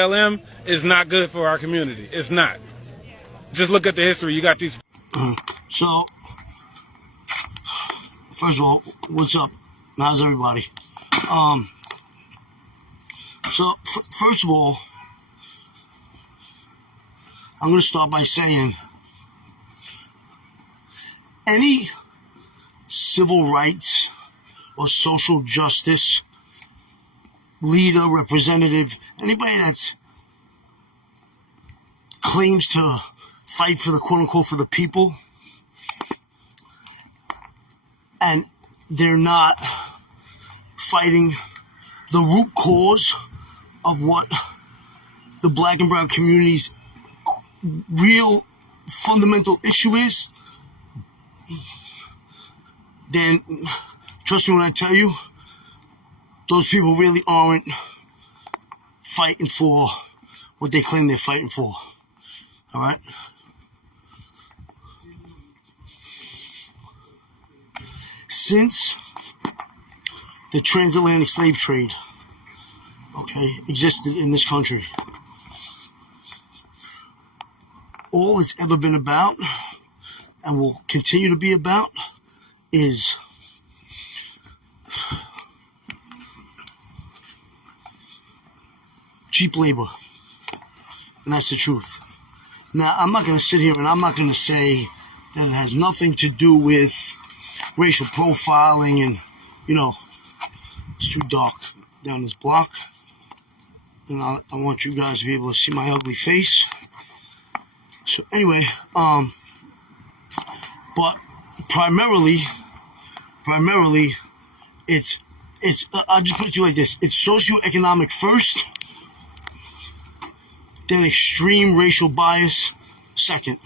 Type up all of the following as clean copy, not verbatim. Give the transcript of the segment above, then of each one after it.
LM is not good for our community. It's not. Just look at the history. You got these. So, first of all, what's up? How's everybody? First of all, I'm going to start by saying any civil rights or social justice leader, representative, anybody that's claims to fight for the quote-unquote for the people, and they're not fighting the root cause of what the black and brown community's real fundamental issue is, then trust me when I tell you, those people really aren't fighting for what they claim they're fighting for. All right? Since the transatlantic slave trade, existed in this country, all it's ever been about and will continue to be about is cheap labor. And that's the truth. Now, I'm not going to sit here and I'm not going to say that it has nothing to do with racial profiling and, it's too dark down this block. And I want you guys to be able to see my ugly face. So anyway, but primarily, it's I'll just put it to you like this. It's socioeconomic first, then extreme racial bias second.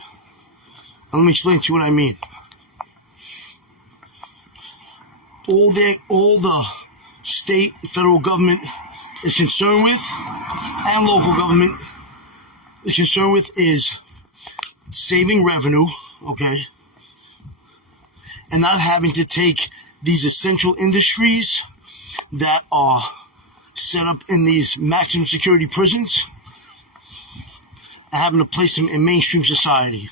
Now let me explain to you what I mean. All the state, federal government is concerned with, and local government is concerned with, is saving revenue, and not having to take these essential industries that are set up in these maximum security prisons and having to place them in mainstream society.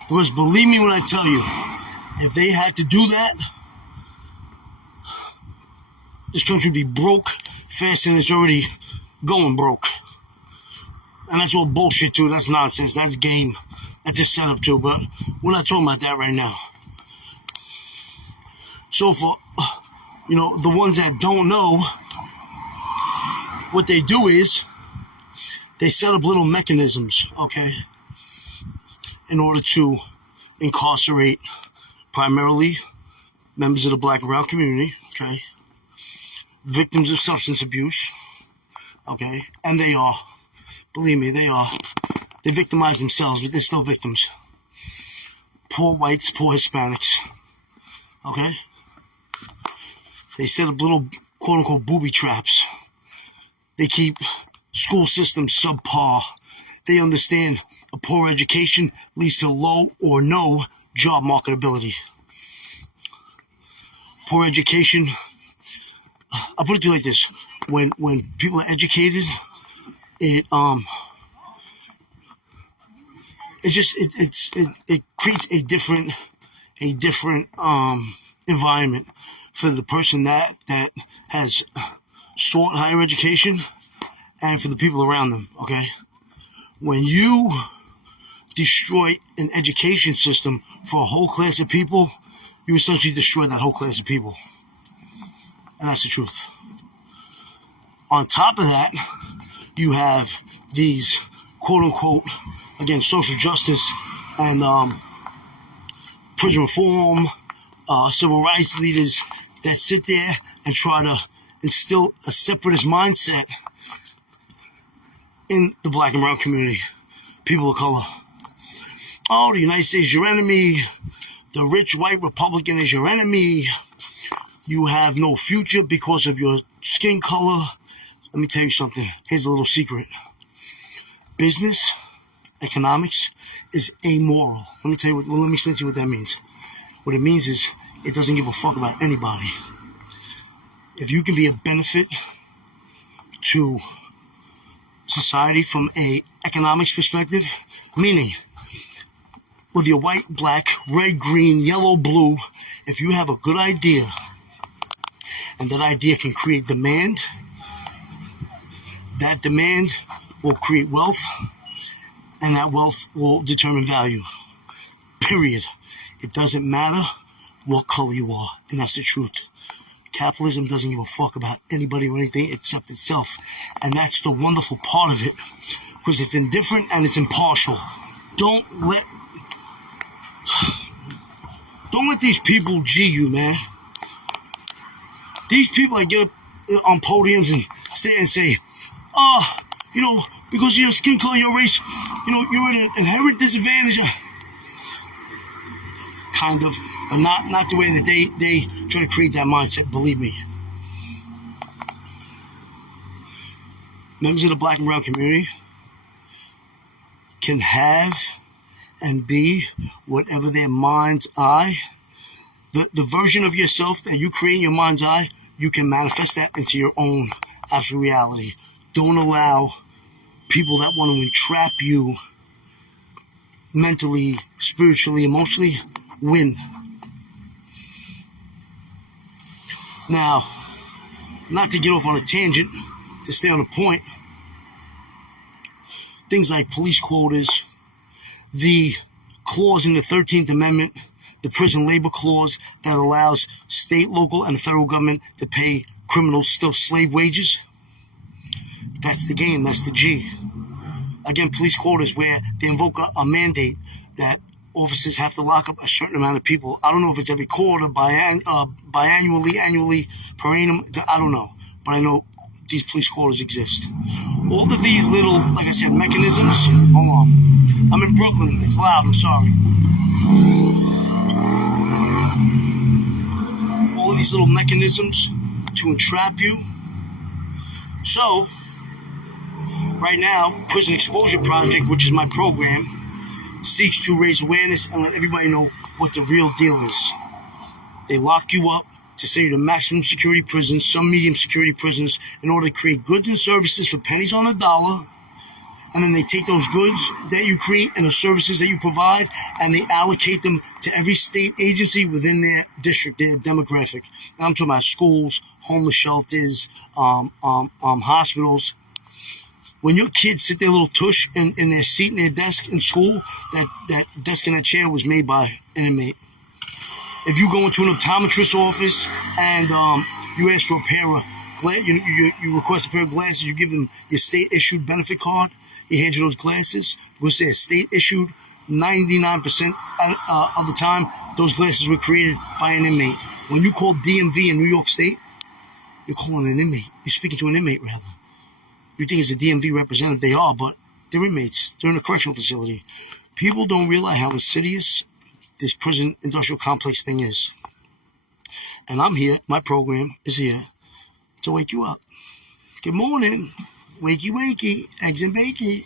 Because believe me when I tell you, if they had to do that, this country would be broke faster than it's already going broke. And that's all bullshit too. That's nonsense. That's game. That's a setup too. But we're not talking about that right now. So for, the ones that don't know, what they do is they set up little mechanisms, in order to incarcerate primarily members of the black and brown community, victims of substance abuse, and they are, believe me, they victimize themselves, but they're still victims. Poor whites, poor Hispanics, They set up little quote-unquote booby traps. They keep school systems subpar. They understand a poor education leads to low or no job marketability. Poor education, I'll put it to you like this. When people are educated, it creates a different environment for the person that has sought higher education and for the people around them, When you destroy an education system for a whole class of people, you essentially destroy that whole class of people. And that's the truth. On top of that, you have these quote-unquote, again, social justice and prison reform, civil rights leaders that sit there and try to instill a separatist mindset in the black and brown community, people of color. Oh, the United States is your enemy. The rich white Republican is your enemy. You have no future because of your skin color. Let me tell you something. Here's a little secret. Business, economics is amoral. Let me explain to you what that means. What it means is it doesn't give a fuck about anybody. If you can be a benefit to society from a economics perspective, meaning whether you're white, black, red, green, yellow, blue, if you have a good idea and that idea can create demand, that demand will create wealth, and that wealth will determine value. Period. It doesn't matter what color you are, and that's the truth. Capitalism doesn't give a fuck about anybody or anything except itself, and that's the wonderful part of it, because it's indifferent and it's impartial. Don't let these people G you, man. These people that get up on podiums and stand and say, because of your skin color, your race, you're at an inherent disadvantage. Kind of, but not the way that they try to create that mindset, believe me. Members of the black and brown community can have and be whatever their mind's eye. The version of yourself that you create in your mind's eye, you can manifest that into your own actual reality. Don't allow people that want to entrap you mentally, spiritually, emotionally, win. Now, not to get off on a tangent, to stay on the point, things like police quotas, the clause in the 13th Amendment, the prison labor clause that allows state, local, and federal government to pay criminals still slave wages. That's the game. That's the G. Again, police quotas where they invoke a mandate that officers have to lock up a certain amount of people. I don't know if it's every quarter, biannually, annually, per annum. I don't know. But I know these police quotas exist. All of these little, like I said, mechanisms. Hold on. I'm in Brooklyn. It's loud. I'm sorry. All of these little mechanisms to entrap you. So, right now, Prison Exposure Project, which is my program, seeks to raise awareness and let everybody know what the real deal is. They lock you up to send you to maximum security prisons, some medium security prisons, in order to create goods and services for pennies on the dollar. And then they take those goods that you create and the services that you provide, and they allocate them to every state agency within their district, their demographic. And I'm talking about schools, homeless shelters, hospitals. When your kids sit their little tush in their seat in their desk in school, that desk and that chair was made by an inmate. If you go into an optometrist's office and you ask for a pair of glasses, you request a pair of glasses, you give them your state-issued benefit card, he hands you those glasses, because they're state-issued. 99% of the time, those glasses were created by an inmate. When you call DMV in New York State, you're calling an inmate. You're speaking to an inmate, rather. You think it's a DMV representative. They are, but they're inmates. They're in a correctional facility. People don't realize how insidious this prison industrial complex thing is. And I'm here, my program is here to wake you up. Good morning. Wakey, wakey, eggs and bacon.